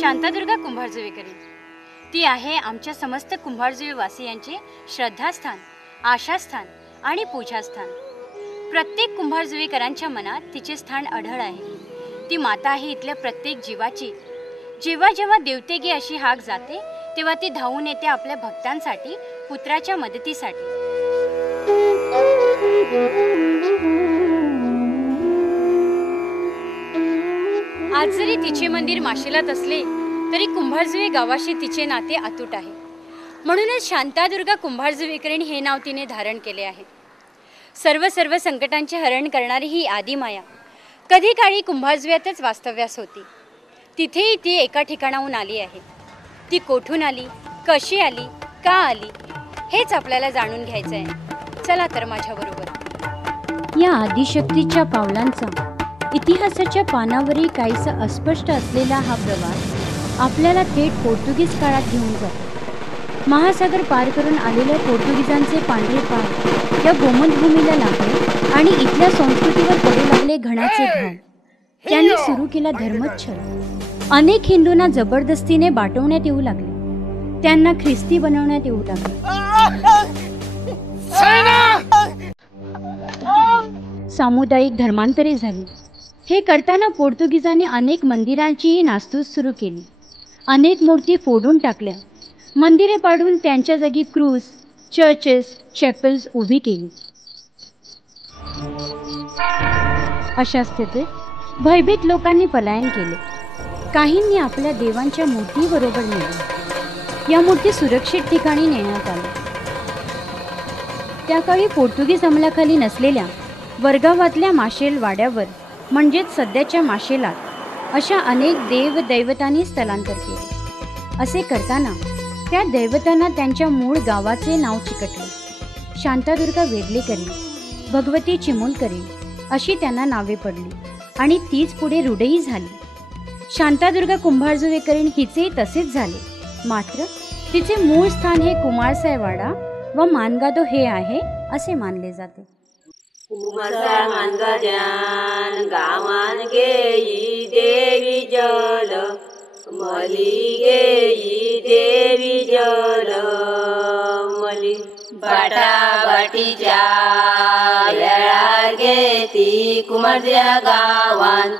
शांतादुर्गा कुंभारजुवेकरी ती आहे आमच्या समस्त कुंभारजुवे वासियांचे श्रद्धास्थान, आशास्थान आणि पूजास्थान। प्रत्येक कुंभारजुवेकरांच्या मनात तिचे स्थान अढळ आहे। ती माता आहे इथल्या प्रत्येक जीवाची। जेव्हा जेव्हा देवतेगी अशी हाक जाते तेव्हा ती धावून येते आपल्या भक्तांसाठी, पुत्राच्या मदतीसाठी। आज जरी तिचे मंदिर माशेलात असले तरी कुंभारजुवे गावाशी तिचे नाते अतूट आहे। म्हणूनच शांतादुर्गा कुंभारजुवेकरी हे नाव तिने धारण केले आहे। सर्व संकटांचे हरण करणारी ही आदिमाया कधी काळी कुंभारजुव्यातच वास्तव्यास होती। तिथेही ती एका ठिकाणाहून आली आहे। ती कोठून आली, कशी आली, का आली हेच आपल्याला जाणून घ्यायचं आहे। चला तर माझ्याबरोबर। या आदिशक्तीच्या पावलांचा इतिहासाच्या पानावरही काहीसा अस्पष्ट असलेला हा प्रवास आपल्याला थेट पोर्तुगीज काळात घेऊन जातो। महासागर पार करून आलेल्या पोर्तुगीजांचे पांढरे पाय या गोमंतभूमीला लागले आणि इथल्या संस्कृतीवर पडू लागले घणाचे घाव। त्यांनी सुरू केला धर्मच्छल। अनेक हिंदूंना जबरदस्तीने बाटवण्यात येऊ लागले, त्यांना ख्रिस्ती बनवण्यात येऊ लागले। सामुदायिक धर्मांतरे झाली। हे करताना पोर्तुगीजांनी अनेक मंदिरांचीही नासधूस सुरू केली। अनेक मूर्ती फोडून टाकल्या, मंदिरे पाडून त्यांच्या जागी क्रूज, चर्चेस, चॅपल्स उभी केली। अशा स्थितीत भयभीत लोकांनी पलायन केले। काहींनी आपल्या देवांच्या मूर्ती बरोबर नेल्या। या मूर्ती सुरक्षित ठिकाणी नेण्यात आल्या। त्या काळी पोर्तुगीज अंमलाखाली नसलेल्या वरगावातल्या माशेल वाड्यावर म्हणजेच सध्याच्या माशेलात अशा अनेक देवदैवतांनी स्थलांतर केले। असे करताना त्या दैवतांना त्यांच्या मूळ गावाचे नाव चिकटले। शांतादुर्गा वेडलेकरी, भगवती चिमुलकरी अशी त्यांना नावे पडली आणि तीच पुढे रूढही झाली। शांतादुर्गा कुंभारजुवेकरी हिचे तसेच झाले। मात्र तिचे मूळ स्थान हे कुमारसायवाडा व मानगादो हे आहे असे मानले जाते। कुमारसाय मानगाद्यान गावान गेई देवी जल, मली गेई देवी जल मली। बाटा बाटीच्या वेळार गेती कुमारजुव्या गावान,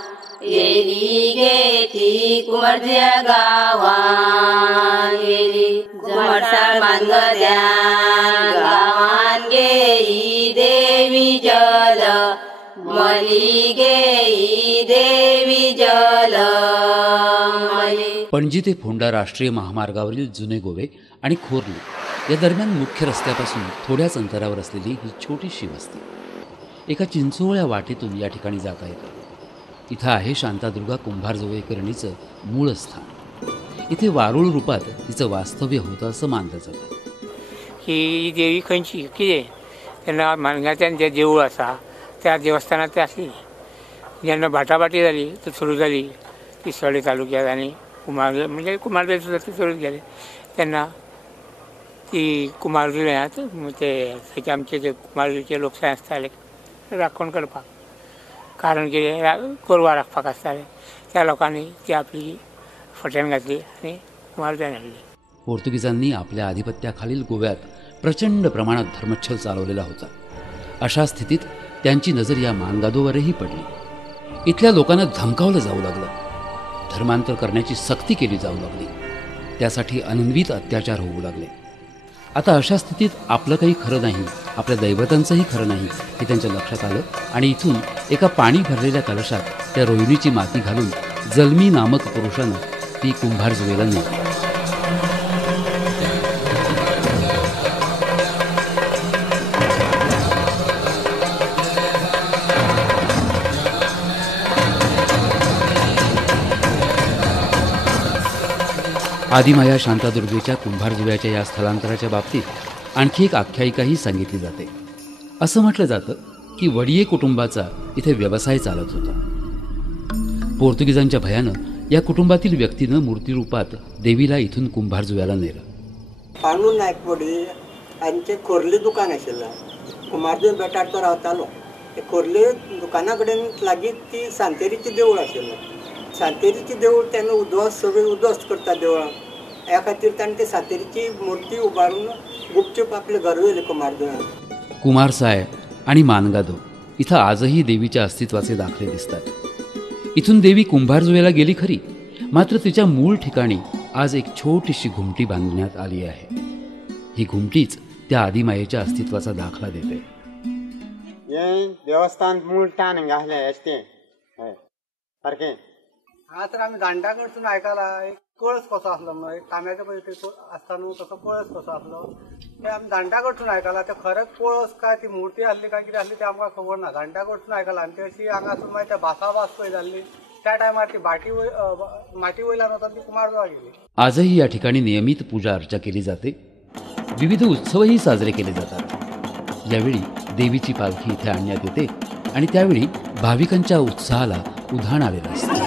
गेली गेती कुमारजुव्या गावान गेली। कुमारसाय मानगाद्यान गावान गेई देवी जल, मली गेई देवी जल मली। पणजी ते फोंडा राष्ट्रीय महामार्गावरील जुने गोवे आणि खोर्ली या दरम्यान मुख्य रस्त्यापासून थोड्याच अंतरावर असलेली ही छोटीशी वस्ती एका चिंचोळ्या वाटेतून या ठिकाणी जाता येते। इथं आहे शांतादुर्गा कुंभारजुवेकरणीचं मूळ स्थान। इथे वारुळ रूपात तिचं वास्तव्य होतं असं मानलं जातं। ही देवी खंयची कितें तेन्ना मानगांतल्यान जें देवूळ आसा त्या देवस्थानांत ते आसली। जेन्ना बाटाबाटी जाली तर सुरू जाली तिसवाडी तालुक्यात आनी कुमार म्हणजे कुमारदेव सुद्दां ते सुरू गेले तेन्ना ती कुमारजुव्यांत ते थंयचे आमचे जे कुमारजुवेचे लोकसाय आसताले राखण करपाक, कारण कितें गोरवां राखपाक आसताले त्या लोकांनी ती आपली फट्यान घातली आनी कुमारजुव्यान हाडली। पोर्तुगीजांनी आपल्या आधिपत्याखालील गोव्यात प्रचंड प्रमाणात धर्मच्छल चालवलेला होता। अशा स्थितीत त्यांची नजर या मानगादोवरही पडली। इथल्या लोकांना धमकावलं जाऊ लागलं, धर्मांतर करण्याची सक्ती केली जाऊ लागली, त्यासाठी अनन्वित अत्याचार होऊ लागले। आता अशा स्थितीत आपलं काही खरं नाही, आपल्या दैवतांचंही खरं नाही हे त्यांच्या लक्षात आलं आणि इथून एका पाणी भरलेल्या कलशात त्या रोहिणीची माती घालून जलमी नामक पुरुषानं ती कुंभारजुवेला नेली। आदिमाया शांतादुर्गेच्या कुंभारजुव्याच्या या स्थलांतराच्या बाबतीत आणखी एक आख्यायिकाही सांगितली जाते. असं म्हटलं जातं की वडिये कुटुंबाचा इथे व्यवसाय चालत होता. पोर्तुगीजांच्या भयानं या कुटुंबातील व्यक्तीनं मूर्तिरूपात देवीला इथून कुंभारजुव्याला नेलं. पांडू नायकवडी हांचे खोर्ली दुकान आशिल्लें. कुंभारजुव्या बेटार तो रावतालो. ते खोर्ली दुकाना कडेन लागीं ती सांतेरीचें देवूळ आशिल्लें. सांतेरीचें देवूळ तेन्ना उद्वस्त सगळें उद्वस्त करता देवळां. ह्या खातीर ताणें ती सांतेरीची मुर्ती उबारून गुपचूप आपले घर वयले कुंभारजुव्यान. कुमारसाय आणि मानगादो इथं आजही देवीच्या अस्तित्वाचे दाखले दिसतात. इथून देवी कुंभारजुव्याला गेली खरी, मात्र तिच्या मूळ ठिकाणी आज एक छोटीशी घुमटी बांधण्यात आली आहे. ही घुमटीच त्या आदिमायेच्या अस्तित्वाचा दाखला देते. हे देवस्थान मूळ टान घातले असते सारखे. हा तर आम्ही दांडा कडसून आयकला एक कळस कसो आसलो म्हणून, एक तांब्याचो पळय आसता न्हू तसो कळस कसो आसलो ते आमी दांडा कडसून आयकला. ते खरेंच कळस काय ती मुर्ती आसली काय कितें आसली ते आमकां खबर ना. दांडा कडसून आयकला. आनी ती अशी हांगासून मागीर त्या भासाभास पळय जाल्ली त्या टायमार ती माटी वयल्यान वता ती कुंभारजुव्या गेली. आजही या ठिकाणी नियमित पूजा अर्चा केली जाते. विविध उत्सवही साजरे केले जातात. यावेळी देवीची पालखी इथे आणण्यात येते आणि त्यावेळी भाविकांच्या उत्साहाला उधाण आलेलं असतं.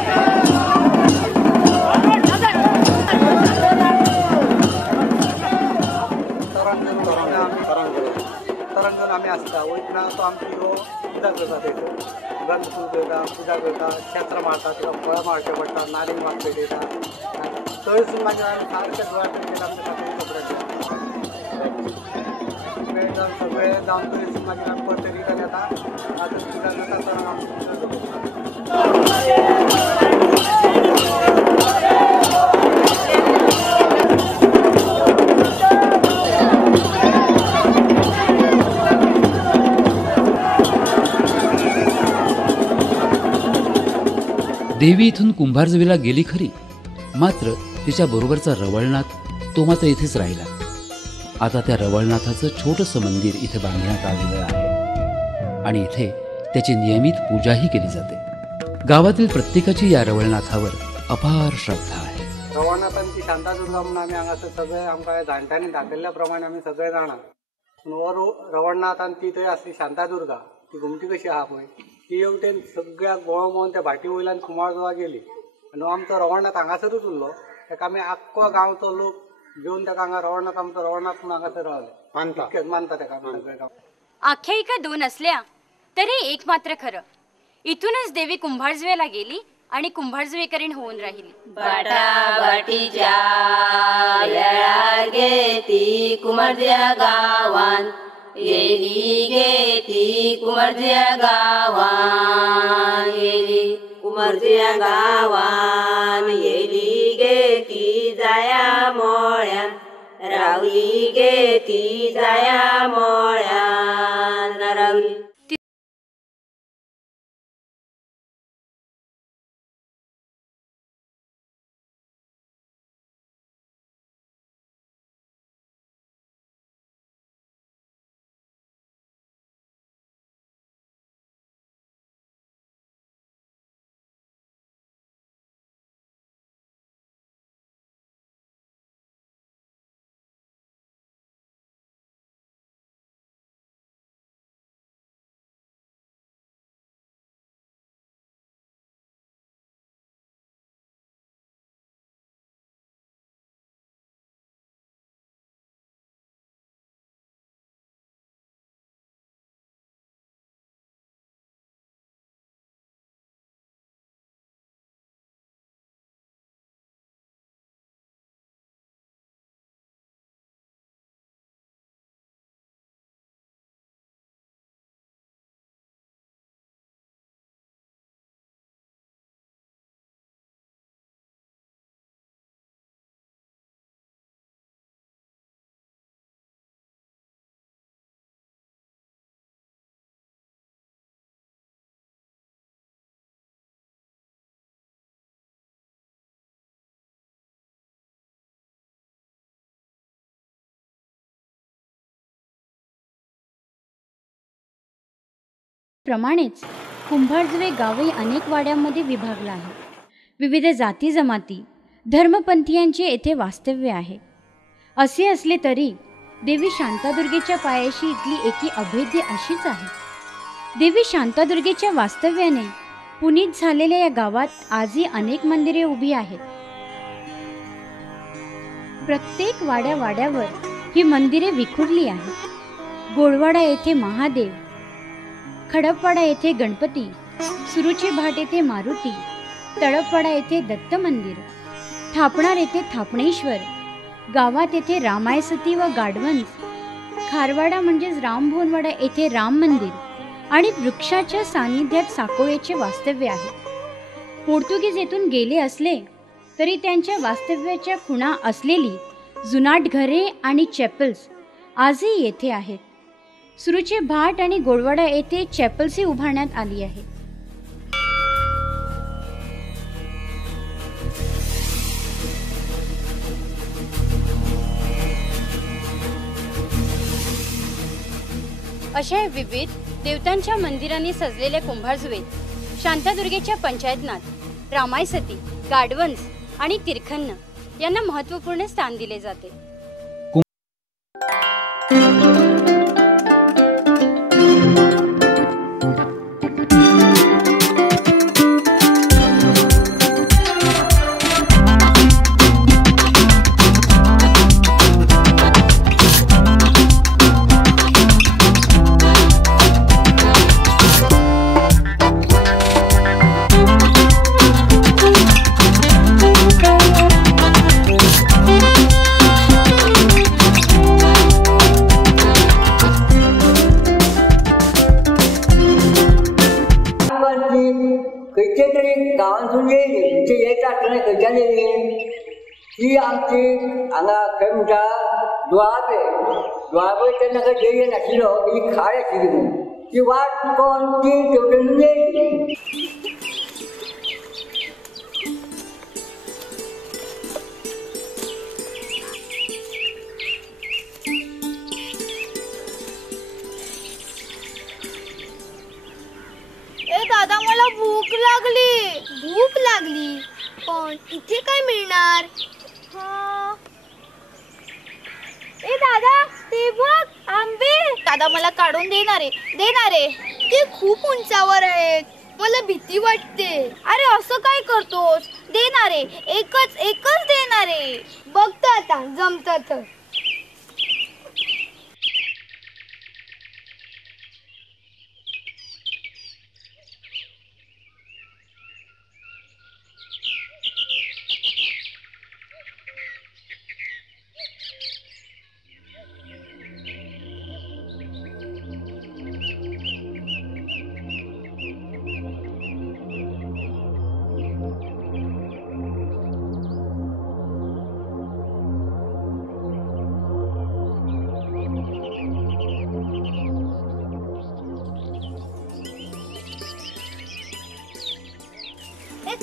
तरंगण आमी आसता वयतना तो आमची पुजा करता. थंयसर गंध फूल करता, पुजा करता, शेत्र मारता, तिका फळां मारचें पडटा, नारींग मात पेटयता. थंयसून मागीर आमी सारके गोंया पेटयता आमच्या खातीर कपड्याचे जावन सगळें जावन थंयसून मागीर आमी परत रिटर्न येता. आतां पुजा करता तर आमी पुजा करता. देवी इथून कुंभारजुव्याला गेली खरी, मात्र तिच्या बरोबरचा रवळनाथ तो मात्र इथेच राहिला. आता त्या रवळनाथाचं छोटंसं मंदिर इथे बांधण्यात आलेलं आहे आणि इथे त्याची नियमित पूजाही केली जाते. गावातील प्रत्येकाची या रवळनाथावर अपार श्रद्धा आहे. रवळनाथांची शांतादुर्गा म्हणून आमी हांगासर सगळे आमकां जाणट्यांनी दाखयल्ल्या प्रमाणे आमी सगळे जाणा. हो रवळनाथान ती थंय आसली शांतादुर्गा, ती घुमटी कशी आहा पळय ती येवटेन सगळ्याक गोळमोवन त्या भाटी वयल्यान कुंभारजुव्या गेली. आनी हो आमचो रवळनाथ हांगासरूच उरलो. ताका आमी आख्खो गांवचो लोक घेवन ताका हांगा रवळनाथ आमचो रवळनाथ म्हणून हांगासर रावले. मानता ताका आमी सगळे गांव. आख्यायिका दोन असल्या तरी एक मात्र खरं, इथूनच देवी कुंभारजुव्याला गेली आणि कुंभारजुवेकरीण होऊन राहिली. बाटा बाटीच्या येळार गे ती कुंभारजुव्या गावान येली गे ती कुंभारजुव्या गावान येली. कुंभारजुव्या गावान येली गे ती जाया मोळ्यान रावली गे ती जाया मोळ्यान रावली. प्रमाणेच कुंभारजुवे गावही अनेक वाड्यांमध्ये विभागलं आहे. विविध जाती जमाती धर्मपंथीयांचे येथे वास्तव्य आहे. असे असले तरी देवी शांतादुर्गेच्या पायाशी इथली एकी अभेद्य अशीच आहे. देवी शांतादुर्गेच्या वास्तव्याने पुनीत झालेल्या या गावात आजही अनेक मंदिरे उभी आहेत. प्रत्येक वाड्यावर ही मंदिरे विखुरली आहेत. गोळवाडा येथे महादेव, खडपवाडा येथे गणपती, सुरुची भाट येथे मारुती, तळपवाडा येथे दत्त मंदिर, थापणार येथे थापणेश्वर, गावात येथे रामायसती व गाढवंस, खारवाडा म्हणजेच रामभुवनवाडा येथे राम मंदिर आणि वृक्षाच्या सानिध्यात साकोळेचे वास्तव्य आहे. पोर्तुगीज येथून गेले असले तरी त्यांच्या वास्तव्याच्या खुणा असलेली जुनाट घरे आणि चॅपल्स आजही येथे आहेत. सुरुचे भाट आणि गोळवाडा येथे चॅपल्सही उभारण्यात आली आहे. अशा विविध देवतांच्या मंदिरांनी सजलेल्या कुंभारजुवेत शांतादुर्गेच्या पंचायतनात रामायसती, गाढवंस आणि तिरखन्न यांना महत्त्वपूर्ण स्थान दिले जाते. खंयचे तरी गांवांतून येयली ते येता आसतना खंयच्यान येयली ती आमची हांगा खंय म्हणटा दुळापय तेन्ना खंय देय नाशिल्लो ही खाड आशिल्ली म्हणून ती वाट चुकोवन ती तेवटेन येयली. दादा मला भूक लागली पण इथे काय मिळणार? ए दादा ते बघ आंबे. दादा मला काढून देणारे ते खूप उंचावर आहेत. मला भीती वाटते. अरे असं काय करतोस? देणारे एकच देणारे. बघतो आता जमतं तर.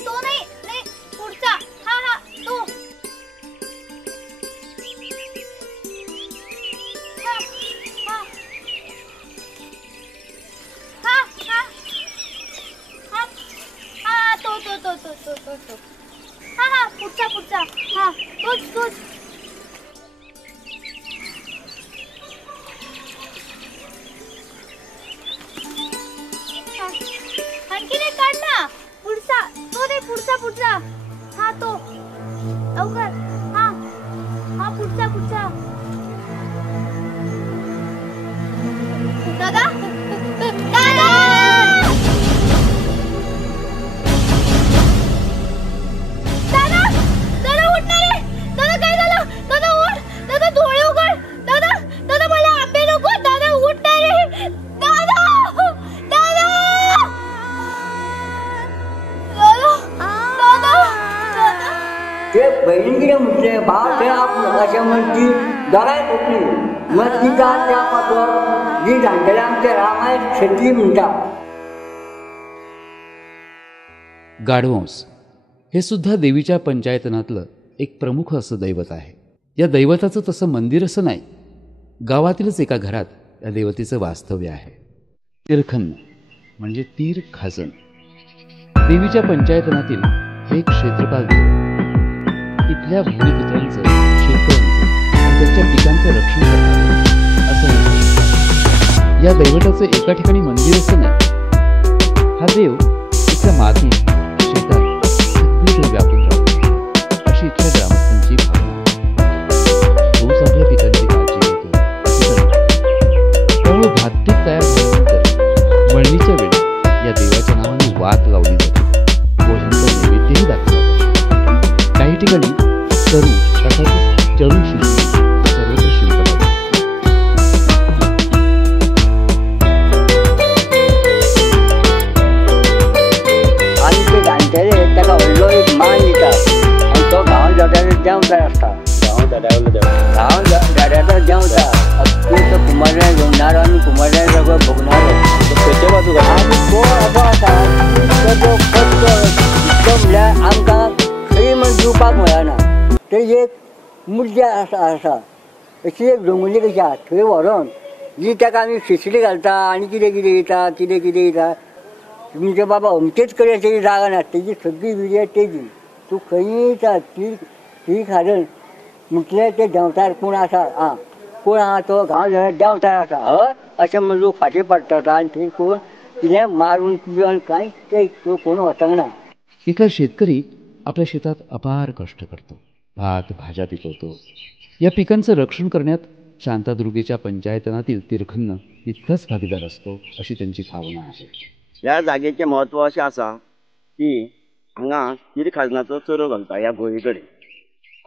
तो नाही पुढचा. हा तो. तो. हा पुढचा. हा तोच. आणखी नाही काढ ना. पुढचा. हा तो. लवकर. हा पुढचा. दादा उठणार रे. दादा काय झालं? दादा उठ. दादा डोळे उघड. दादा मला आंबे नको. दादा उठणार रे. दादा ते बहीण कितें म्हटले भाव ते अशें म्हण ती दोगांय कोंकणी मग तिका त्या पासो जी जाणटेले आमचे रामायण शेती म्हणटा. गाढवंस हे सुद्धा देवीच्या पंचायतनातलं एक प्रमुख असं दैवत आहे. या दैवताचं तसं मंदिर असं नाही, गावातीलच एका घरात या देवतेचं वास्तव्य आहे. तिरखन्न म्हणजे तीर खाजण. देवीच्या पंचायतनातील हे एक क्षेत्रपाल दैवत. इथल्या भूमिपुत्रांचं, शेतकऱ्यांचं आणि त्यांच्या पिकांचं रक्षण करतात असं नाही. या दैवताचं एका ठिकाणी मंदिर असं नाही. हा देव इथल्या मातीत, शेतात सगळीकडे व्यापून राहतो अशी इथल्या ग्रामस्थांची भावना. तोच आपल्या पिकांची काळजी घेतो असं नाही. त्यामुळे भातपीक तयार झाल्यानंतर मळणीच्या वेळी या देवाच्या नावाने वात लावली जाते. भोजनाचा नैवेद्यही दाखवला जातो. काही ठिकाणी तरू तसंच चरू शिल्प सर्वत्र शिल्प लावतात. आणि ते जाणटेले त्याला व्हडलो एक मान दितात आणि तो गांव जाड्याचो देंवचार आसता. गांव जाड्याचो देंवचार तो कुमारणे घेवनारो आनी कुमारणे सगळो भोगणारो. आणि तो असो आसा की तो खर्च इतलो म्हणल्यार आमकां खंय म्हण दिवपाक मेळना. ते एक मुर्जा आसा अशी एक दोंगुल्ली कशी आसा थंय व्हरोन जी ताका आमी शिसडी घालता आनी कितें कितें येता कितें कितें येता. तुमचे बाबा अमकेच कडेन तेजी जागा ना तेजी सगळी विडय तेजी. तूं खंयी येता ती खारण म्हटल्यार ते देंवचार कोण आसा आं कोण आहा तो गांव देंवचार आसा हय अशें म्हण लोक फाटीं पडटात आनी थंय कोण कितें मारून पिवन कांय ते कोण वचना ना. इथला शेतकरी आपल्या शेतात अपार कष्ट करतो. भात भाज्या पिकवतो. या पिकांचं रक्षण करण्यात शांतादुर्गेच्या पंचायतनातील तिरखन्न इतकाच भागीदार असतो अशी त्यांची भावना आहे. ह्या जागेचें म्हत्व अशें आसा की हांगा तिरखाजनाचो चोरो घालता ह्या गोंये कडेन.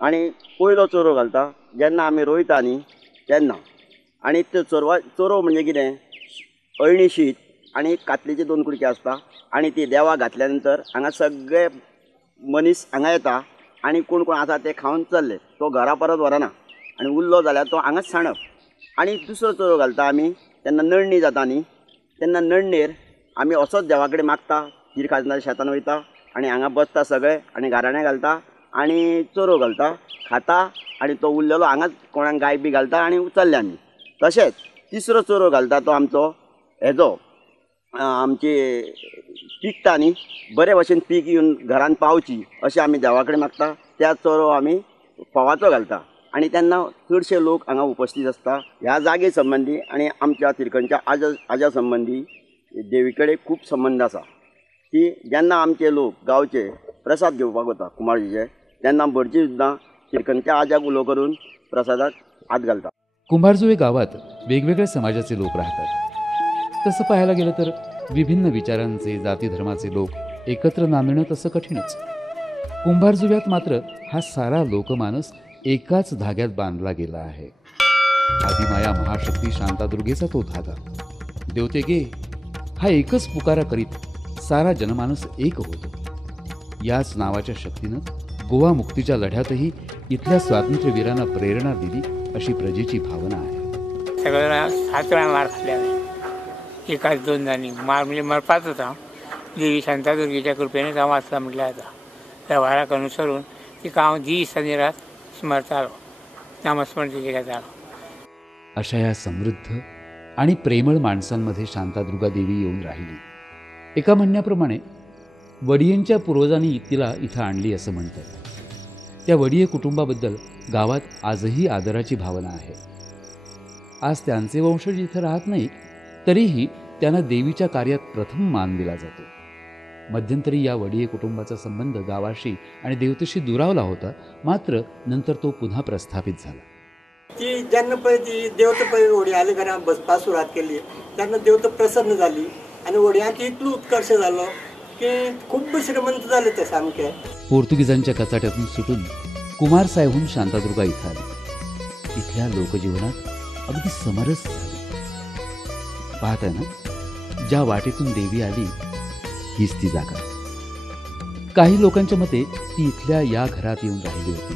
आनी पयलो चोरो घालता जेन्ना आमी रोयता न्ही तेन्ना. आनी तो चोरो म्हणजे कितें अळणी शीत आनी कातलेचे 2 कुडके आसता आनी ती देवा घातल्या नंतर हांगा सगळे मनीस हांगा येता आनी कोण कोण आसा ते खावन चल्ले. तो घरा परत व्हरना आनी उरलो जाल्यार तो हांगाच सांडप. आनी दुसरो चोरो घालता आमी तेन्ना नडणी जाता न्ही तेन्ना नडणेर आमी असोच देवा कडेन मागता तिरखाजनाच्या शेतान वयता आनी हांगा बसता सगळे आनी गाराणें घालता आनी चोरो घालता खाता आनी तो उरलेलो हांगाच कोणाक गाय बी घालता आनी चल्ले आमी. तशेंच तिसरो चोरो घालता तो आमचो हेजो आमची पिकता न्ही बरे भशेन पीक येवन घरान पावची अशें आमी देवा कडेन मागता. त्या चोरो आमी फोवाचो घालता आनी तेन्ना चडशे लोक हांगा उपस्थित आसता. ह्या जागे संबंदी आनी आमच्या तिरकणच्या आजा संबंदी देवी कडेन खूब संबंद आसा की जेन्ना आमचे लोक गांवचे प्रसाद घेवपाक वता कुंभारजीचे तेन्ना भटजी सुद्दां तिरकणच्या आजाक उलो करून प्रसादाक हात घालता. कुंभारजुवे गावात वेगवेगळ्या समाजाचे लोक राहतात. तसं पाहायला गेलं तर विभिन्न विचारांचे जाती धर्माचे लोक एकत्र नांदणं तसं कठीणच. कुंभारजुव्यात मात्र हा सारा लोकमानस एकाच धाग्यात बांधला गेला आहे. आदिमाया महाशक्ती शांतादुर्गेचा तो धागा. देवते गे हा एकच पुकारा करीत सारा जनमानस एक होतो. याच नावाच्या शक्तीनं गोवा मुक्तीच्या लढ्यातही इथल्या स्वातंत्र्यवीरांना प्रेरणा दिली अशी प्रजेची भावना आहे. सगळ्यांना 7 वेळा मार खाल्ल्या एकाच 2 जाणी मार म्हणजे मरपाच होता. देवी शांतादुर्गेच्या कृपेने जावं वाचला म्हटल्यार जाता. वेव्हाराक अनुसरून तिका हांव दीस आनी रात स्मरतालो नामस्मरण तिचे घेतालो. अशा या समृद्ध आणि प्रेमळ माणसांमध्ये शांतादुर्गा देवी येऊन राहिली. एका म्हणण्याप्रमाणे वडियेंच्या पूर्वजांनी तिला इथं आणली असं म्हणतात. त्या वडिये कुटुंबाबद्दल गावात आजही आदराची भावना आहे. आज त्यांचे वंशज इथं राहत नाही तरीही त्यांना देवीच्या कार्यात प्रथम मान दिला जातो. मध्यंतरी या वडिये कुटुंबाचा संबंध गावाशी आणि देवतेशी दुरावला होता. मात्र नंतर तो पुन्हा प्रस्थापित झाला. ती जेन्ना पळय ती देवता पळय वडयाल्या घरान बसपाक सुरवात केली तेन्ना देवता प्रसन्न जाली आनी वडयांत इतलो उत्कर्श जालो की खूब श्रीमंत जाले ते सामके. पोर्तुगीजांच्या कचाट्यातून सुटून कुमार साहेबहून शांतादुर्गा इथं आली. इथल्या लोकजीवनात अगदी समरस झाली. पाहताय ना ज्या वाटेतून देवी आली हीच ती जागा. काही लोकांच्या मते ती इथल्या या घरात येऊन राहिली होती.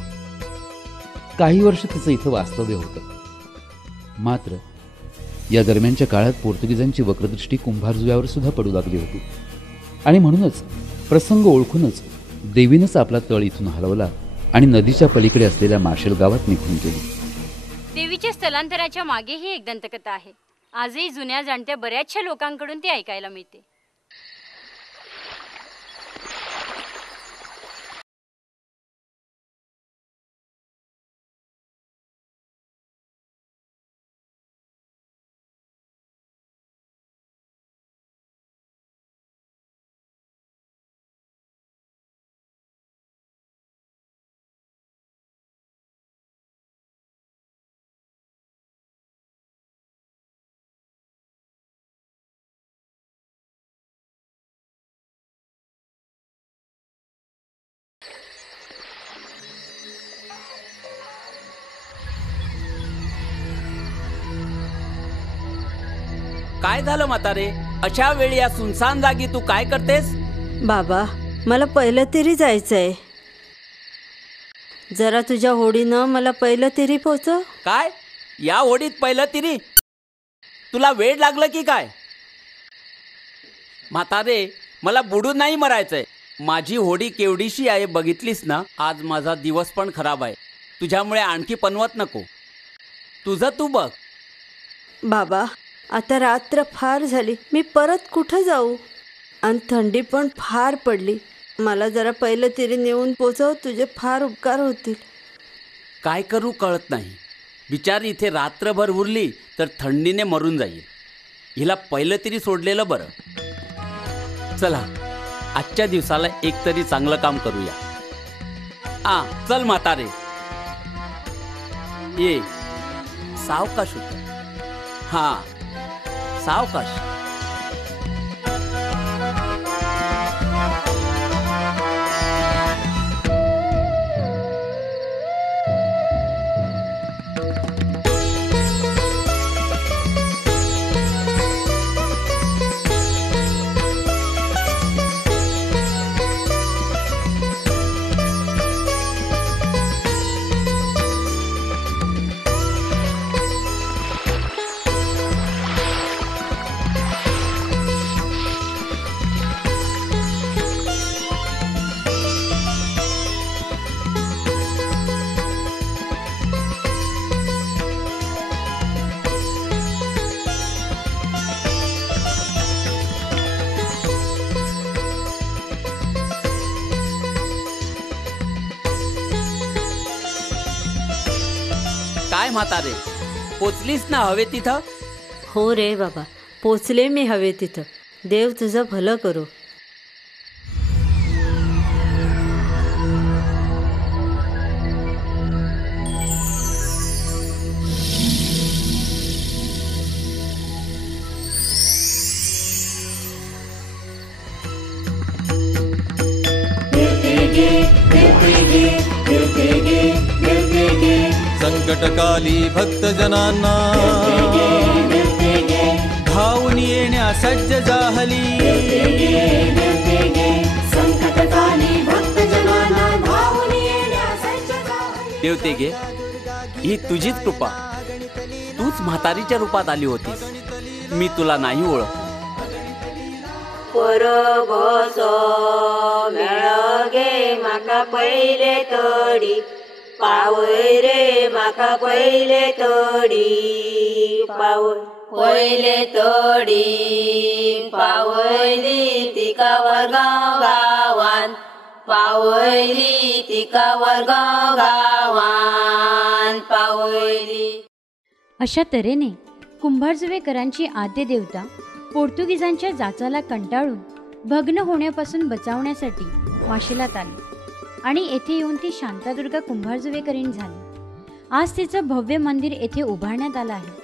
काही वर्ष तिचं इथं वास्तव्य होतं. मात्र या दरम्यानच्या काळात पोर्तुगीजांची वक्रदृष्टी कुंभारजुव्यावर सुद्धा पडू लागली होती आणि म्हणूनच प्रसंग ओळखूनच देवीनंच आपला तळ इथून हलवला आणि नदीच्या पलीकडे असलेल्या माशेल गावात निघून गेली. देवीच्या स्थलांतराच्या मागेही एक दंतकथा आहे. आजही जुन्या जाणत्या बऱ्याचशा लोकांकडून ती ऐकायला मिळते. काय झालं म्हातारे? अशा वेळी या सुनसान जागी तू काय करतेस? बाबा, मला पहिलं तरी जायचंय. जरा तुझ्या होडीनं मला पहिलं तरी पोचव. काय? या होडीत पहिलं तिरी? तुला वेळ लागलं की काय? म्हातारे, मला बुडून नाही मरायचंय. माझी होडी केवढीशी आहे बघितलीस ना? आज माझा दिवस पण खराब आहे. तुझ्यामुळे आणखी पनवत नको. तुझं तू बघ. बाबा, आता रात्र फार झाली. मी परत कुठं जाऊ? आणि थंडी पण फार पडली. मला जरा पहिलं तरी नेऊन पोचव. तुझे फार उपकार होतील. काय करू कळत नाही. बिचारी इथे रात्रभर उरली तर थंडीने मरून जाईल. हिला पहिलं तरी सोडलेलं बरं. चला, आजच्या दिवसाला एक तरी चांगलं काम करूया. चल म्हातारे, ये. सावकाश होत. सावकाश. काय म्हातारे, पोचलीस ना हवे तिथं? हो रे बाबा, पोचले मी हवे तिथं. देव तुझं भलं करो. संकटकाली भक्तजनांना धावून येण्या सज्ज जाहली. देवते गे, ही तुझीच कृपा. तूच म्हातारीच्या रूपात आली होतीस. मी तुला नाही ओळखलं. परबसो मेळ गे माका पहिले तडी, पावय रे माका पहिले तडी, पावय पहिले तडी पावयली तिका वरगाव गावान, पावयली तिका वरगाव गावान पावयली. अशा तऱ्हेने कुंभारजुवेकरांची आद्य देवता पोर्तुगीजांच्या जाचाला कंटाळून भग्न होण्यापासून बचावण्यासाठी माशेलात आली आणि येथे येऊन ती शांतादुर्गा कुंभारजुवेकरीण झाली. आज तिचं भव्य मंदिर येथे उभारण्यात आलं आहे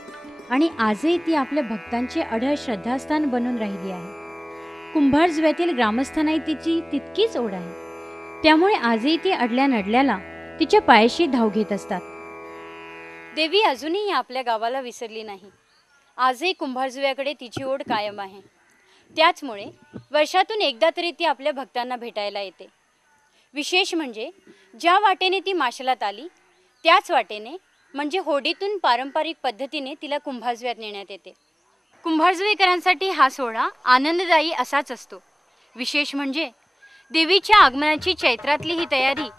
आणि आजही ती आपल्या भक्तांचे अढळ श्रद्धास्थान बनून राहिली आहे. कुंभारजुव्यातील ग्रामस्थांनाही तिची तितकीच ओढ आहे. त्यामुळे आजही ती अडल्या नडल्याला तिच्या पायाशी धाव घेत असतात. देवी अजूनही आपल्या गावाला विसरली नाही. आजही कुंभारजुव्याकडे तिची ओढ कायम आहे. त्याचमुळे वर्षातून एकदा तरी ती आपल्या भक्तांना भेटायला येते. विशेष म्हणजे ज्या वाटेने ती माशेलात आली त्याच वाटेने म्हणजे होडीतून पारंपरिक पद्धतीने तिला कुंभारजुव्यात नेण्यात येते. कुंभारजुवेकरांसाठी हा सोहळा आनंददायी असाच असतो. विशेष म्हणजे देवीच्या आगमनाची चैत्रातली ही तयारी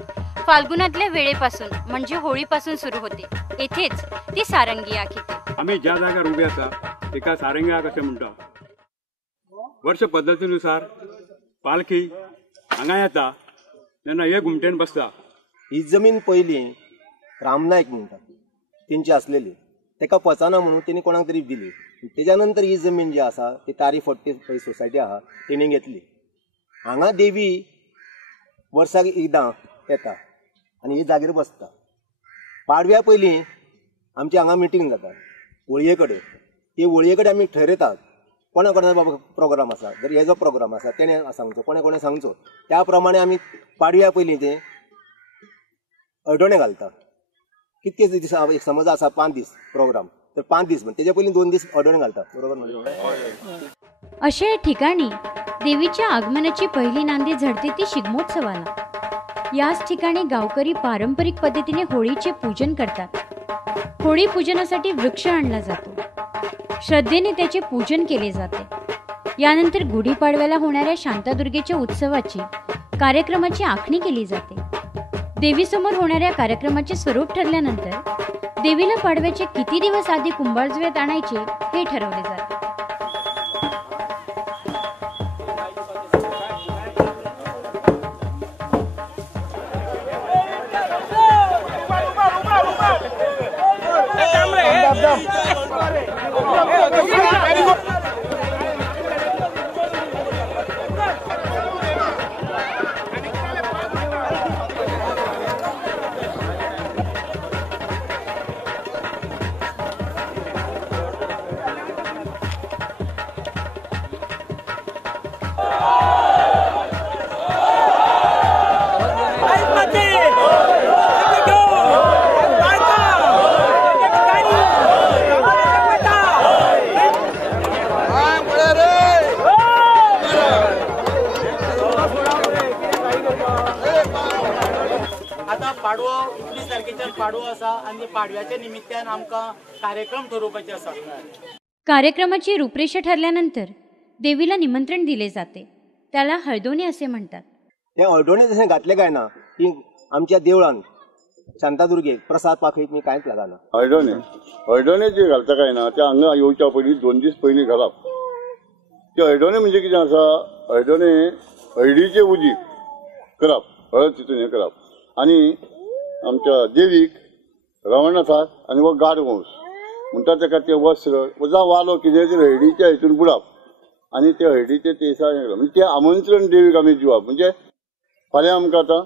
फाल्गुनातल्या वेळेपासून म्हणजे होळीपासून सुरू होते. येथेच ती सारंगी आखिते. आम्ही ज्या जाग्यार उभे आसा तेका सारंगी आख असे म्हणतात. वर्ष पद्धतीनुसार पालखी हांगा येता तेन्ना हे घुमटेन बसता. ही जमीन पहिली रामनायक म्हणतात तेंची असलेली, तेका पचना म्हणून तेणी कोणाक तरी दिली. तेच्या नंतर ही जमीन जी आसा ती तारी फट्टी पळय सोसायटी आहा तेणी घेतली. हांगा देवी वर्साक एकदां येता आनी ही जागेर बसता. पाडव्या पयलीं आमची हांगा मिटींग जाता वळये कडेन. ती वळये कडेन आमी ठरयतात कोणा कोणा बाबा प्रोग्राम आसा, जर हेजो प्रोग्राम आसा तेणे सांगचो, कोणे कोणे सांगचो. त्या प्रमाणे आमी पाडव्या पयलीं ते अडोणे घालता. कितके दीस समज आसा 5 दीस प्रोग्राम, तर 5 दीस, पण त्याच्या पयलीं 2 दीस ऑर्डर घालता, बरोबर? अशा या ठिकाणी देवीच्या आगमनाची पहिली नांदी झडते ती शिगमोत्सवाला. याच ठिकाणी गावकरी पारंपरिक पद्धतीने होळीचे पूजन करतात. होळी पूजनासाठी वृक्ष आणला जातो. श्रद्धेने त्याचे पूजन केले जाते. यानंतर गुढीपाडव्याला होणाऱ्या शांतादुर्गेच्या उत्सवाची कार्यक्रमाची आखणी केली जाते. देवीसमोर होणाऱ्या कार्यक्रमाचे स्वरूप ठरल्यानंतर देवीला पाडव्याचे किती दिवस आधी कुंभारजुव्यात आणायचे हे ठरवले जाते. पाडवो 19 तारखेच्यान पाडवो आसा आनी पाडव्याच्या निमित्तान आमकां कार्यक्रम ठरोवपाचे आसा. कार्यक्रमाची रूपरेषा ठरल्यानंतर देवीला निमंत्रण दिले जाते. त्याला हळदोणे असे म्हणतात. त्या हळदोणे जशें घातले काय ना की आमच्या देवळान शांतादुर्गेक प्रसाद पाखयक मी कांयच लागना. हळदोणे जे घालता काय ना ते हांगा येवच्या पयलीं 2 दीस पयलीं घालप. ते हळदोणे म्हणजे कितें आसा, हळदोणे हळदीचे उदीक करप, हळद तितून हें करप आनी आमच्या देवीक रवणाथाक आनी वो गाड वंस म्हणटा ताका ते वस्त्र जावं वालो कितें तरी हळदीच्या हितून बुडप आनी ते हळदीचे ते दिसा म्हणजे ते आमंत्रण देवीक आमी दिवप. म्हणजे फाल्यां आमकां आतां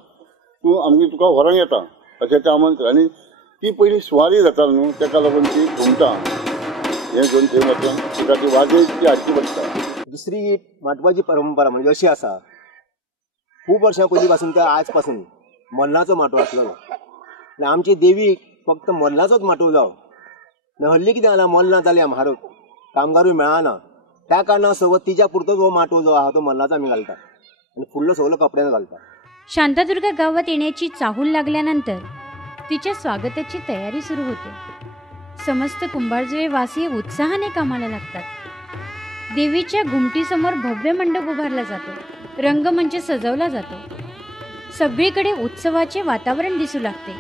तुका व्हरोंक येता अशें तें आमंत्रण. आनी ती पयलीं सुवारी जाताली न्हू, ताका लागून ती घुमटां हें घेवन थंय वचून तिका ती वाजयत ती हाडची पडटा. दुसरी म्हत्वाची परंपरा म्हणजे अशी आसा, खूब वर्सां पयलीं पासून तर आज पासून मल्लाचो माटो आसलो. आनी आमची देवीक फक्त मल्लाचोच माटो जावो. हल्ली कितें जालां, मल्लां जाल्या म्हारग, कामगारूय मेळना. त्या कारणान सगळो तिच्या पुरतोच हो माटो जो आहा तो मल्लाचो आमी घालता आनी फुडलो सगळो कपड्यान घालता. शांतादुर्गा गावात येण्याची चाहूल लागल्यानंतर तिच्या स्वागताची तयारी सुरू होते. समस्त कुंभारजुवे वासी उत्साहाने कामाला लागतात. देवीच्या घुमटीसमोर भव्य मंडप उभारला जातो. रंगमंच सजवला जातो. सगळीकडे उत्सवाचे वातावरण दिसू लागते.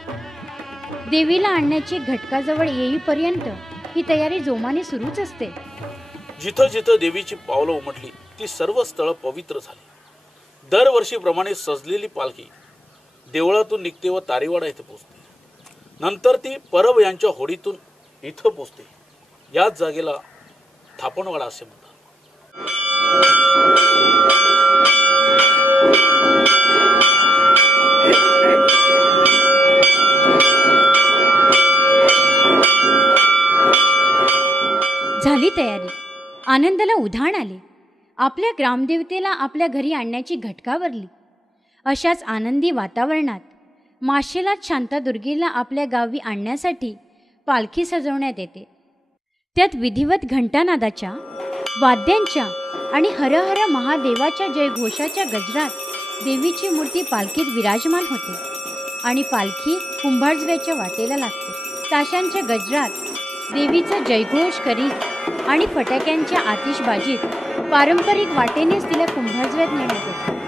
देवीला आणण्याची घटकाजवळ येईपर्यंत ही तयारी जोमाने सुरूच असते. जिथं जिथं देवीची पावलं उमटली ती सर्व स्थळं पवित्र झाली. दरवर्षीप्रमाणे सजलेली पालखी देवळातून निघते व तारीवाडा इथं पोचते. नंतर ती परब यांच्या होडीतून इथं पोचते. याच जागेला थापणवाडा असे म्हणतात. झाली तयारी. आनंदाला उधाण आले. आपल्या ग्रामदेवतेला आपल्या घरी आणण्याची घटकावरली. अशाच आनंदी वातावरणात माशेलात शांतादुर्गेला आपल्या गावी आणण्यासाठी पालखी सजवण्यात येते. त्यात विधिवत घंटानादाच्या, वाद्यांच्या आणि हर हर महादेवाच्या जयघोषाच्या गजरात देवीची मूर्ती पालखीत विराजमान होते आणि पालखी कुंभारजुव्याच्या वाटेला लागते. ताशांच्या गजरात देवीचा जयघोष करीत आणि फटाक्यांच्या आतिषबाजीत पारंपरिक वाटेनेच तिला कुंभारजुव्यात नेण्यात येते.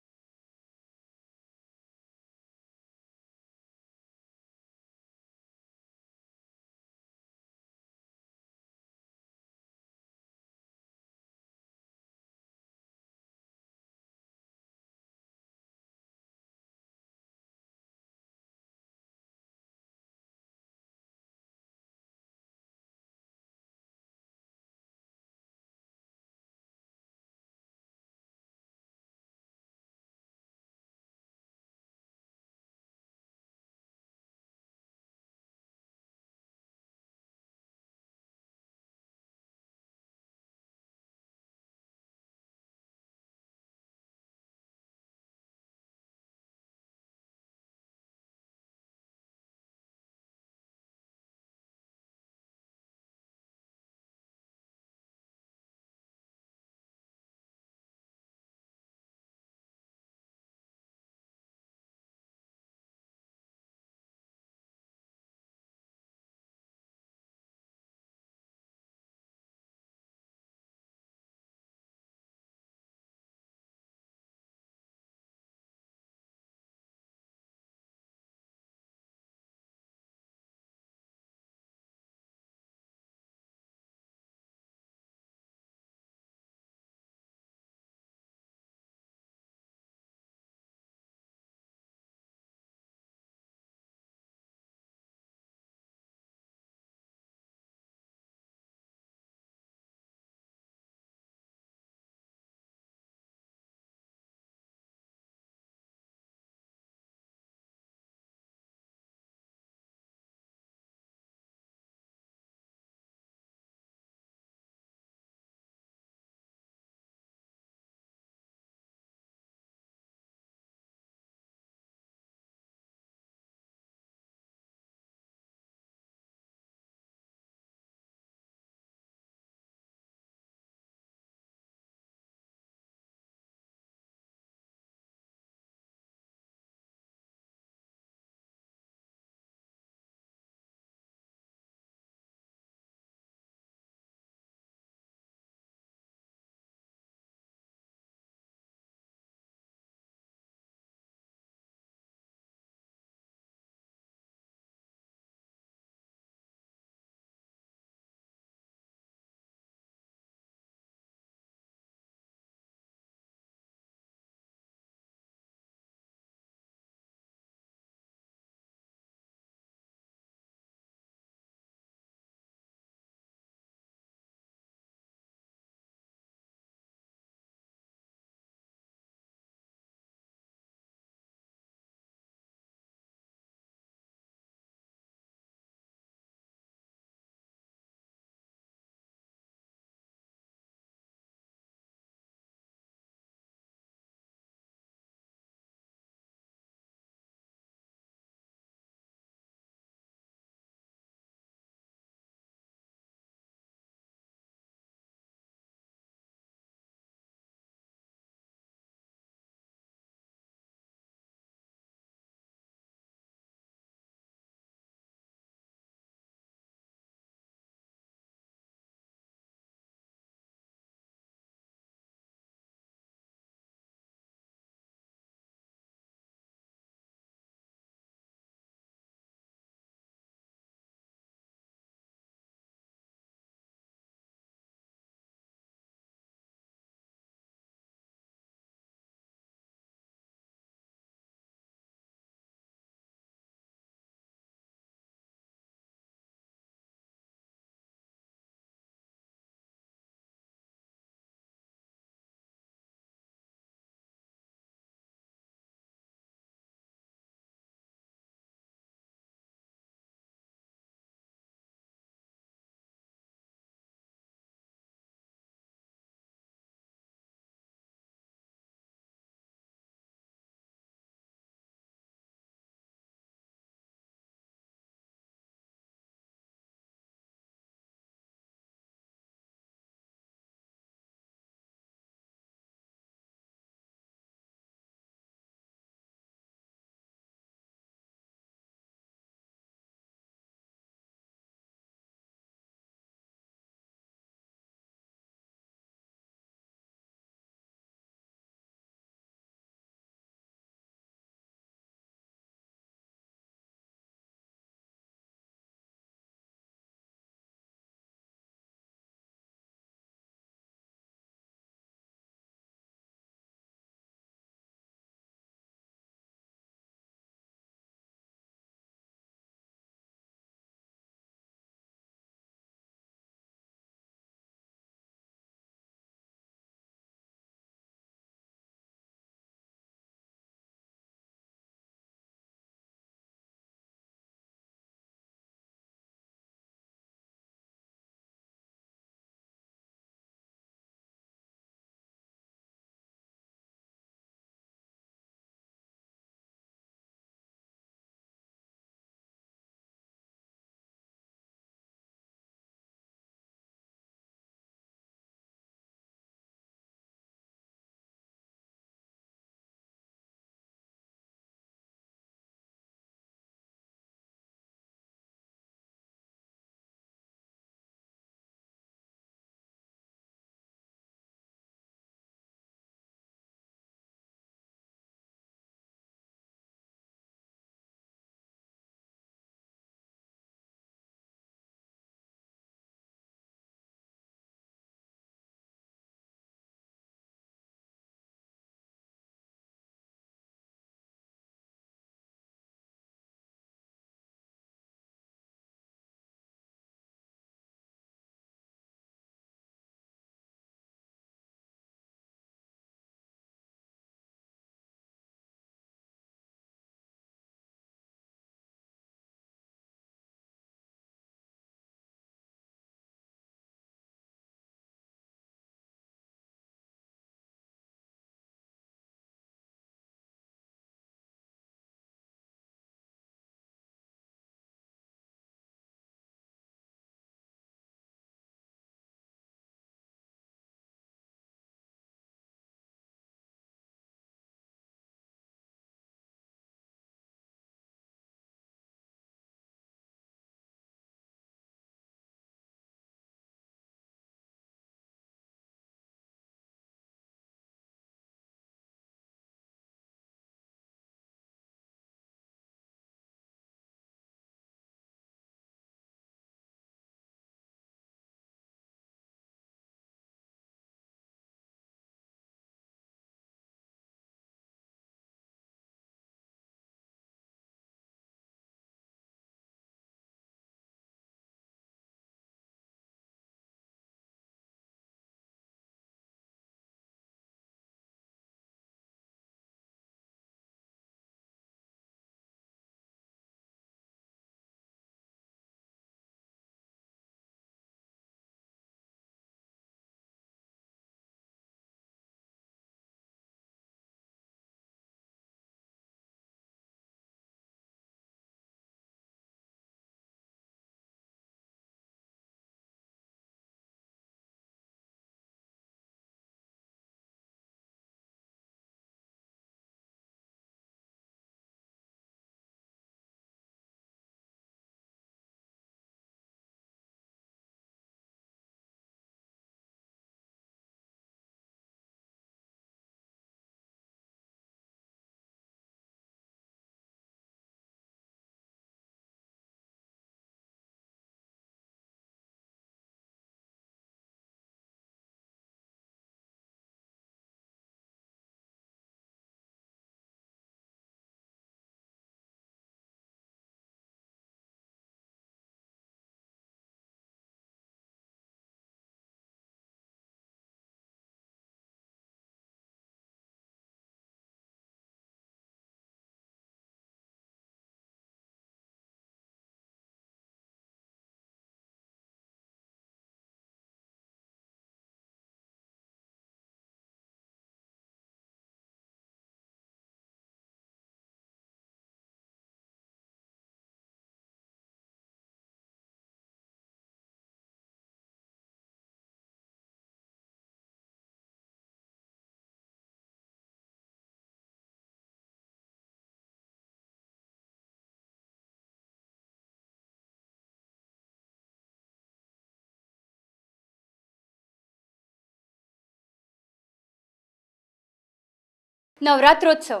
नवरात्रोत्सव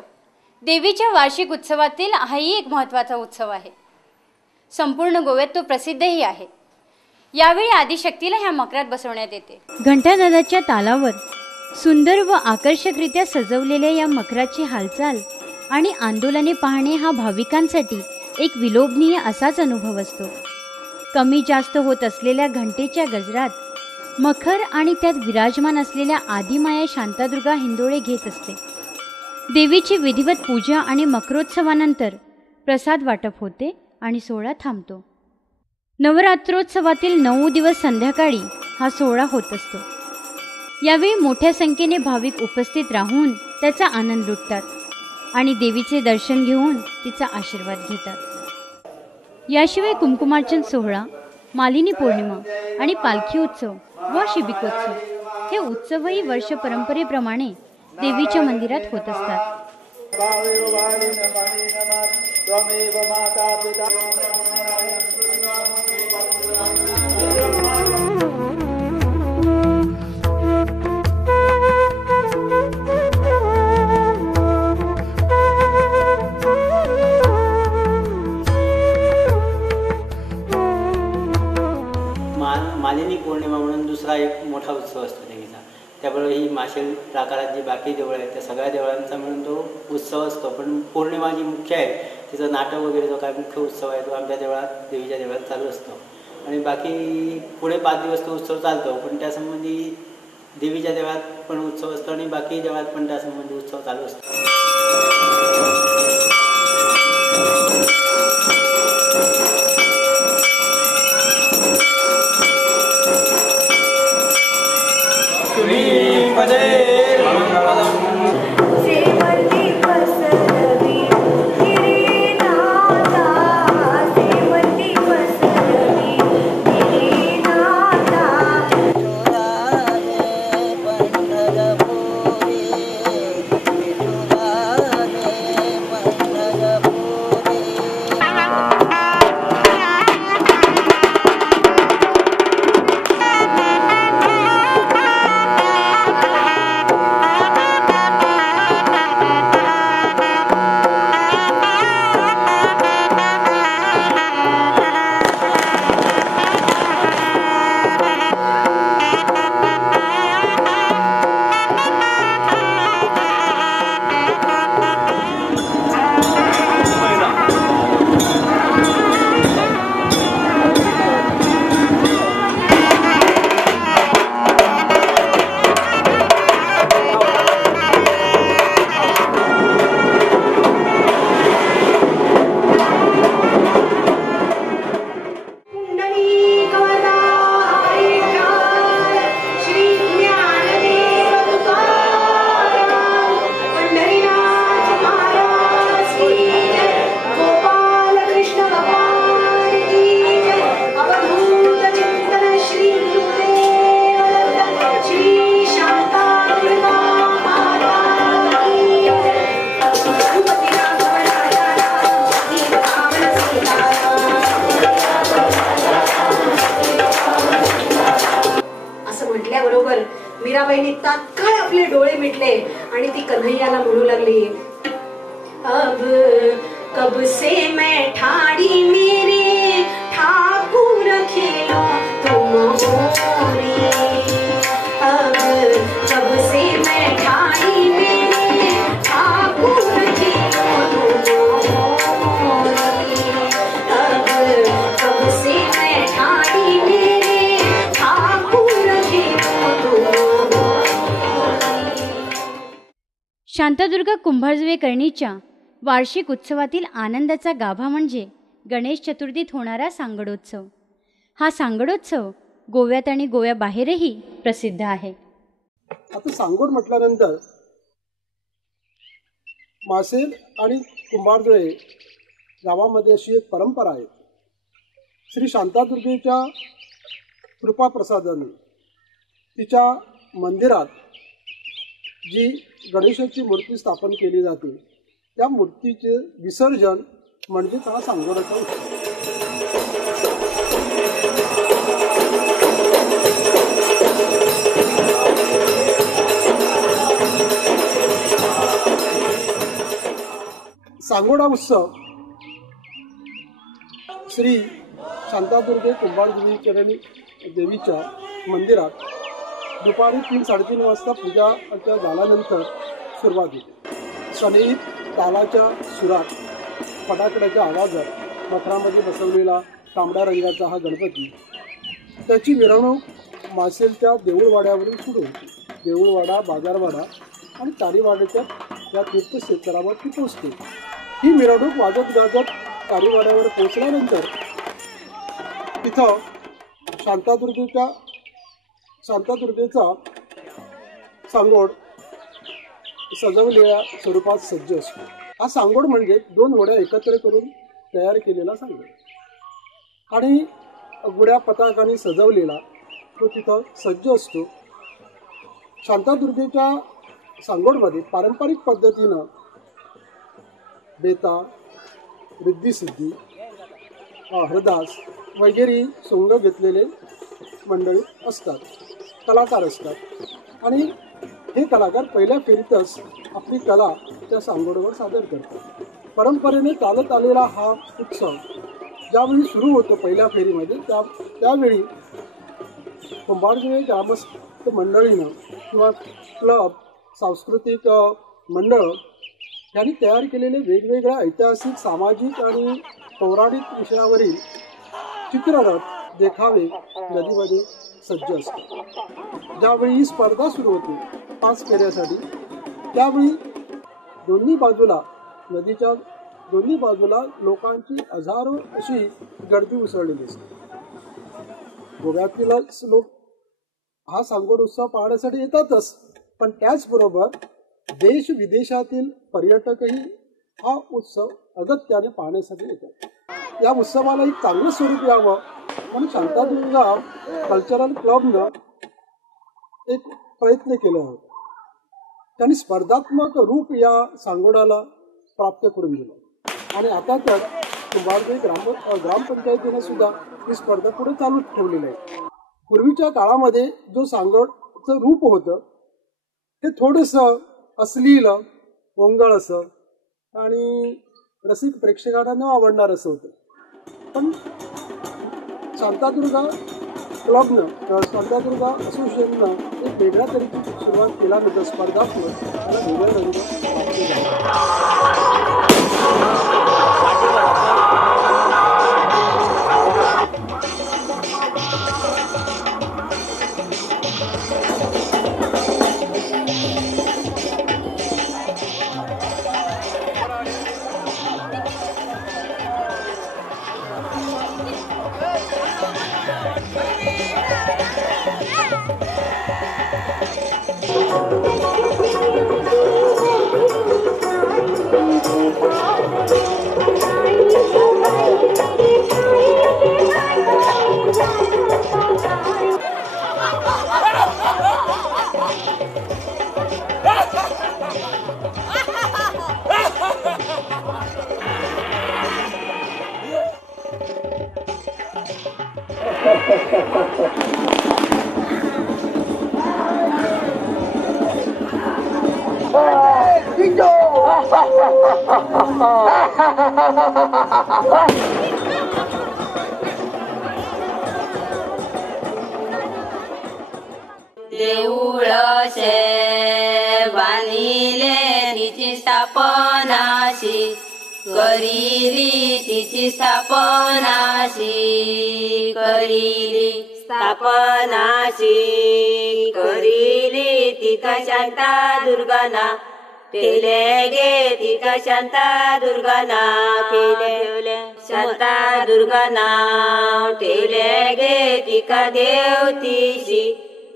देवीच्या वार्षिक उत्सवातील हाही एक महत्त्वाचा उत्सव आहे. संपूर्ण गोव्यात तो प्रसिद्धही आहे. यावेळी आदिशक्तीला ह्या मकरात बसवण्यात येते. घंटानादाच्या तालावर सुंदर व आकर्षकरित्या सजवलेल्या या मकराची हालचाल आणि आंदोलने पाहणे हा भाविकांसाठी एक विलोभनीय असाच अनुभव असतो. कमी जास्त होत असलेल्या घंटेच्या गजरात मखर आणि त्यात विराजमान असलेल्या आदिमाया शांतादुर्गा हिंदोळे घेत असते. देवीची विधिवत पूजा आणि मकरोत्सवानंतर प्रसाद वाटप होते आणि सोहळा थांबतो. नवरात्रोत्सवातील 9 दिवस संध्याकाळी हा सोहळा होत असतो. यावेळी मोठ्या संख्येने भाविक उपस्थित राहून त्याचा आनंद लुटतात आणि देवीचे दर्शन घेऊन तिचा आशीर्वाद घेतात. याशिवाय कुंकुमार्चन सोहळा, मालिनी पौर्णिमा आणि पालखी उत्सव व शिबिकोत्सव हे उत्सवही वर्ष परंपरेप्रमाणे देवीच्या मंदिरात होत असतात. मालिनी पौर्णिमा म्हणून दुसरा एक मोठा उत्सव असतो देवीचा. त्याबरोबर ही माशेल प्राकारात जी बाकी देवळं आहेत त्या सगळ्या देवळांचा मिळून तो उत्सव असतो. पण पौर्णिमा जी मुख्य आहे तिचं नाटक वगैरे जो काय मुख्य उत्सव आहे तो आमच्या देवळात देवीच्या देवळात चालू असतो. आणि बाकी पुढे 5 दिवस तो उत्सव चालतो. पण त्यासंबंधी देवीच्या देवळात पण उत्सव असतो आणि बाकी देवळात पण त्यासंबंधी उत्सव चालू असतो. मीराबाईंनी तात्काळ आपले डोळे मिटले आणि ती कन्हैयाला म्हणू लागली, अब कब से मैं ठाड़ी मेरे ठाकुर खेलो तुम होरी, अब कब से मैं ठाड़ी मेरे ठाकुर खेलो तुम होरी, अब कब से मैं ठाड़ी मेरे ठाकुर खेलो तुम. शांतादुर्गा कुंभारजुवेकर्णीच्या वार्षिक उत्सवातील आनंदाचा गाभा म्हणजे गणेश चतुर्थीत होणारा सांगडोत्सव. हा सांगडोत्सव गोव्यात आणि गोव्याबाहेरही प्रसिद्ध आहे. आता सांगोड म्हटल्यानंतर मासेल आणि कुंभारजुवे गावामध्ये अशी एक परंपरा आहे. श्री शांतादुर्गेच्या कृपाप्रसादाने तिच्या मंदिरात जी गणेशाची मूर्ती स्थापन केली जाते त्या मूर्तीचे विसर्जन म्हणजे हा सांगोडाचा उत्सव. सांगोडा उत्सव श्री शांतादुर्गे कुंभारजुईकरणी देवीच्या मंदिरात दुपारी 3-3:30 वाजता पूजा अर्चा झाल्यानंतर सुरुवात होते. सनईत तालाच्या सुरात फटाकड्याच्या आवाजात मथरामध्ये बसवलेला तांबड्या रंगाचा हा गणपती, त्याची मिरवणूक मासेलच्या देऊळवाड्यावरून सुरू होते. देऊळवाडा, बाजारवाडा आणि तारीवाड्याच्या या तीर्थक्षेत्रावर ती पोचते. ही मिरवणूक वाजत गाजत तारीवाड्यावर पोचल्यानंतर तिथं शांतादुर्गेचा सांगोड सजवलेल्या स्वरूपात सज्ज असतो. हा सांगोड म्हणजे 2 वड्या एकत्र करून तयार केलेला सांगोड आणि गुड्या पताकाने सजवलेला तो तिथं सज्ज असतो. शांतादुर्गेच्या सांगोडमध्ये पारंपरिक पद्धतीनं बेता, रिद्धिसिद्धी, हरदास वगैरे सोंग घेतलेले मंडळी असतात, कलाकार असतात आणि हे कलाकार पहिल्या फेरीतच आपली कला त्या सांगोडवर सादर करतात. परंपरेने चालत आलेला हा उत्सव ज्यावेळी सुरू होतो पहिल्या फेरीमध्ये त्यावेळी कुंभारजुई ग्रामस्थ मंडळीनं किंवा क्लब, सांस्कृतिक मंडळ यांनी तयार केलेले वेगवेगळ्या ऐतिहासिक, सामाजिक आणि पौराणिक विषयावरील चित्ररथ, देखावे नदीमध्ये सज्ज असतात. ज्यावेळी ही स्पर्धा सुरू होते 5 फेऱ्यासाठी, त्यावेळी नदीच्या दोन्ही बाजूला लोकांची हजारो अशी गर्दी उसळलेली असते. गोव्यातीलच लोक हा सांगोड उत्सव पाहण्यासाठी येतातच, पण त्याचबरोबर देश विदेशातील पर्यटकही हा उत्सव अगत्याने पाहण्यासाठी येतात. या उत्सवाला एक चांगलं स्वरूप यावं म्हणून शांतादुर्गा कल्चरल क्लबनं एक प्रयत्न केला होता. त्यांनी स्पर्धात्मक रूप या सांगोडाला प्राप्त करून दिलं आणि आता तर कुंभारजुई ग्रामपंचायतीने सुद्धा ही स्पर्धा पुढे चालू ठेवलेली आहे. पूर्वीच्या काळामध्ये जो सांगोडचं रूप होतं ते थोडंसं अश्लील, ओंगळ असं आणि रसिक प्रेक्षकांना न आवडणार असं होतं. पण शांतादुर्गा क्लबनं, शांतादुर्गा असोसिएशननं एक वेगळ्या तरीके सुरुवात केल्यानंतर स्पर्धात्मक त्याला वेगळ्या रंग प्राप्त झाला. देऊळ शे बांधिले तिची स्थापनाशी करिली, तिची स्थापनाशी करिली, स्थापनाशी करिली. तिका शांता दुर्गाना केले गे, तिका शांता दुर्गाना केले, शांता दुर्गाना केले गे. तिका देवतीशी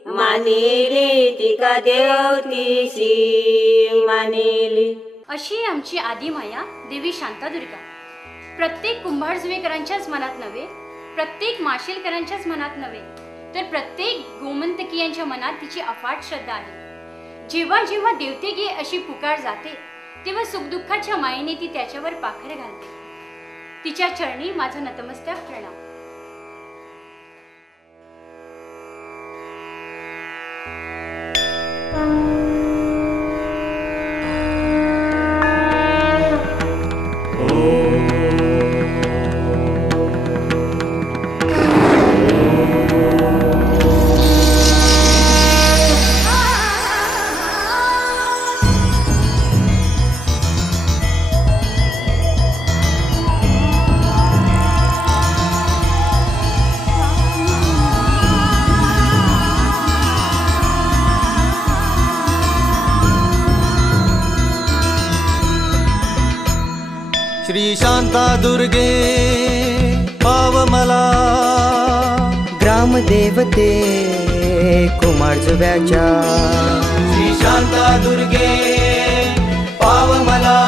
मानिली, तिका देवतीशी मानिली. अशी आमची आदिमाया देवी शांतादुर्गा प्रत्येक कुंभारजुईकरांच्याच मनात नव्हे, प्रत्येक माशेलकरांच्याच मनात नव्हे, तर प्रत्येक गोमंतकीयांच्या मनात तिची अफाट श्रद्धा आहे. जेव्हा जेव्हा देवतेगी अशी पुकार जाते तेव्हा सुखदुःखाच्या मायेने ती त्याच्यावर पाखर घालते. तिच्या चरणी माझं नतमस्तक प्रणाम. श्री शांता दुर्गे पाव मला ग्रामदेवते कुमारजुव्याच्या श्री शांता दुर्गे पाव मला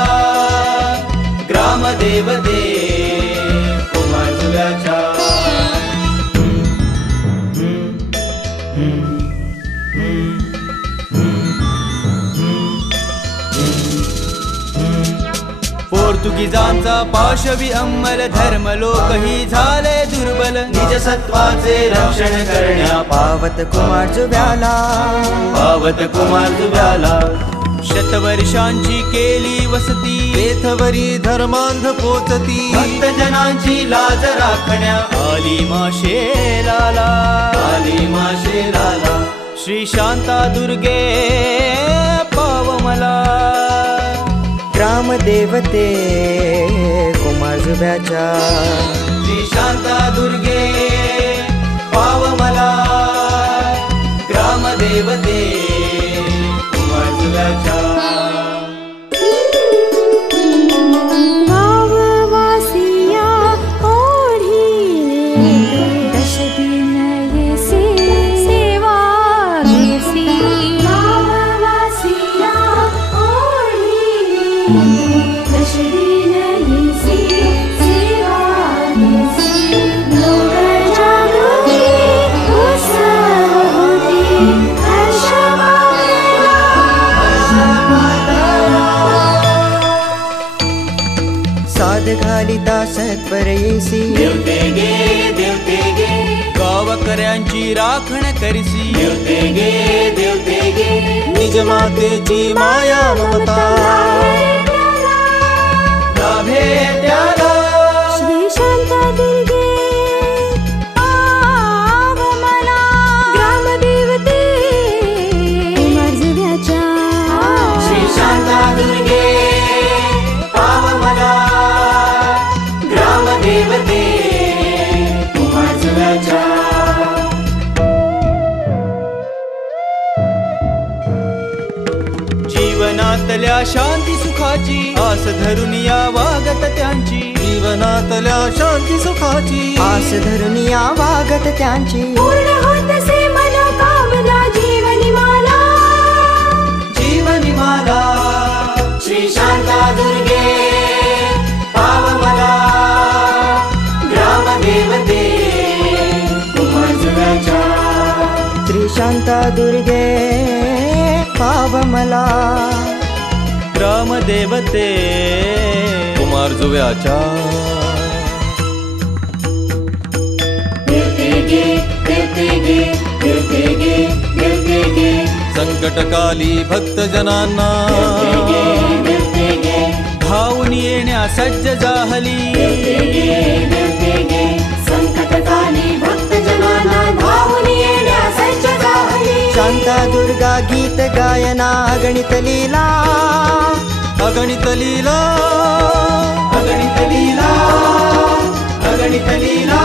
ग्रामदेवते कुमारजुव्याच्या पोर्तुगीजांचा पाशवी अंमल धर्म लोकही झाले दुर्बल निज सत्वाचे रक्षण करण्या पावत कुमारजुव्याला पावत कुमारजुव्याला शतवर्षांची केली वसती तेथवरी धर्मांध पोचती भक्तजनांची लाज राखण्या आली माशेलाला आली माशेलाला श्री शांता दुर्गे पाव मला ग्रामदेवते कुमारजुव्याच्या श्री शांता दुर्गे पाव मला ग्रामदेवते कुमारजुव्याच्या घालिता सत्वर येसी देवते गे गावकऱ्यांची राखण करिसी देवते गे निज मातेची माया ममता लाभे त्याला श्री शांता दुर्गे पाव मला ग्रामदेवते कुमारजुव्याच्या श्री शांता दुर्गे पाव मला ग्रामदेवते कुमारजुव्याच्या जीवनातल्या शांती सुखाची आस धरून या वागत त्यांची जीवनातल्या शांती सुखाची आस धरून या वागत त्यांची पूर्ण होत से मनोकामना जीवनी माला जीवनी माला श्री शांता दुर्गे पाव मला ग्रामदेवते कुमारजुव्याच्या श्री शांता दुर्गे पाव मला ग्रामदेवते कुमारजुव्याच्या संकटकाली भक्तजनांना धावून येण्या सज्ज जाहली संकटकाली भक्तजनांना धावून येण्या सज्ज जाहली शांता दुर्गा गीत गायना अगणित लीला अगणित लीला अगणित लीला अगणित लीला